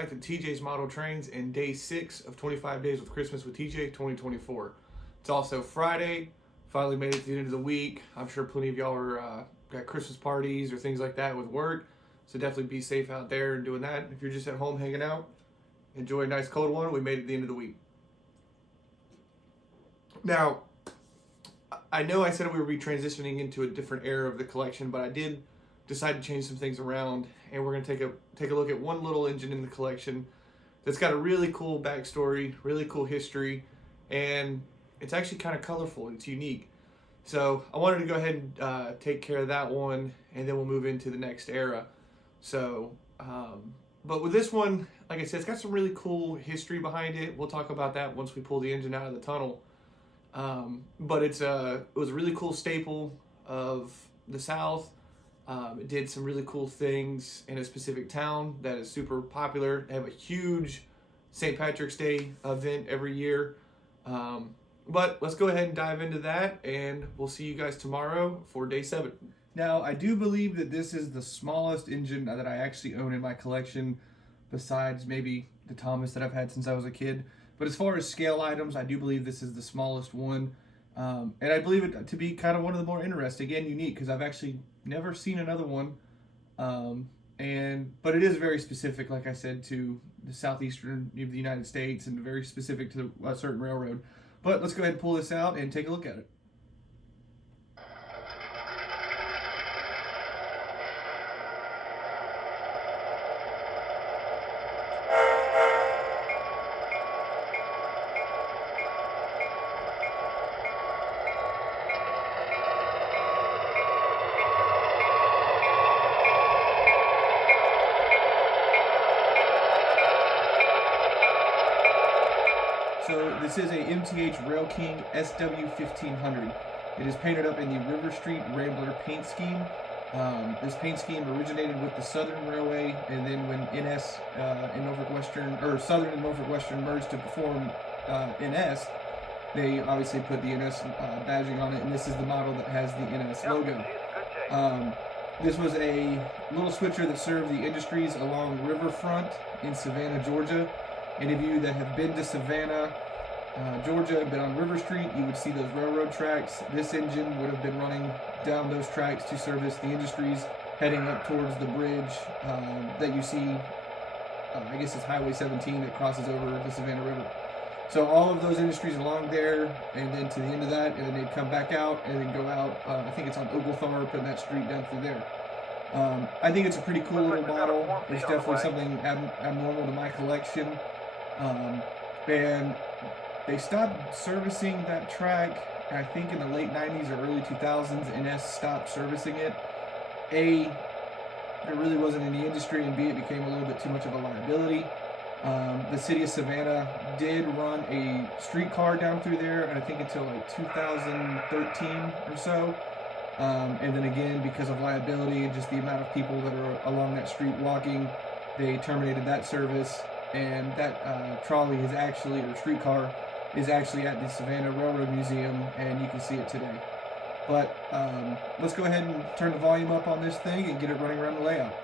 back to TJ's Model Trains and day 6 of 25 Days with Christmas with TJ 2024. It's also Friday. Finally made it to the end of the week. I'm sure plenty of y'all are got Christmas parties or things like that with work. So definitely be safe out there and doing that. If you're just at home hanging out, enjoy a nice cold one. We made it to the end of the week. Now, I know I said we would be transitioning into a different era of the collection, but I did decide to change some things around, and we're going to take a look at one little engine in the collection that's got a really cool backstory, really cool history, and it's actually kind of colorful. It's unique. So I wanted to go ahead and take care of that one, and then we'll move into the next era. So, but with this one, like I said, it's got some really cool history behind it. We'll talk about that once we pull the engine out of the tunnel. But it was a really cool staple of the South. It did some really cool things in a specific town that is super popular. They have a huge St. Patrick's Day event every year. But let's go ahead and dive into that, and we'll see you guys tomorrow for day 7. Now, I do believe that this is the smallest engine that I actually own in my collection, besides maybe the Thomas that I've had since I was a kid. But as far as scale items, I do believe this is the smallest one. And I believe it to be kind of one of the more interesting and unique, because I've actually never seen another one. But it is very specific, like I said, to the southeastern of the United States, and very specific to a certain railroad. But let's go ahead and pull this out and take a look at it. So this is a MTH Rail King SW1500. It is painted up in the River Street Rambler paint scheme. This paint scheme originated with the Southern Railway, and then when NS and Norfolk Western, or Southern and Norfolk Western merged to form NS, they obviously put the NS badging on it, and this is the model that has the NS logo. This was a little switcher that served the industries along Riverfront in Savannah, Georgia. Any of you that have been to Savannah, Georgia, and been on River Street, you would see those railroad tracks. This engine would have been running down those tracks to service the industries heading up towards the bridge that you see, I guess it's Highway 17 that crosses over the Savannah River. So all of those industries along there, and then to the end of that, and then they'd come back out and then go out, I think it's on Oglethorpe and that street down through there. I think it's a pretty cool little model. It's definitely something abnormal to my collection. And they stopped servicing that track, I think in the late 90s or early 2000s. NS stopped servicing it. A, there really wasn't any industry, and B, it became a little bit too much of a liability. The city of Savannah did run a streetcar down through there, and I think until like 2013 or so. And then again, because of liability and just the amount of people that are along that street walking, they terminated that service. And that trolley is actually, or streetcar, is actually at the Savannah Railroad Museum, and you can see it today. But let's go ahead and turn the volume up on this thing and get it running around the layout.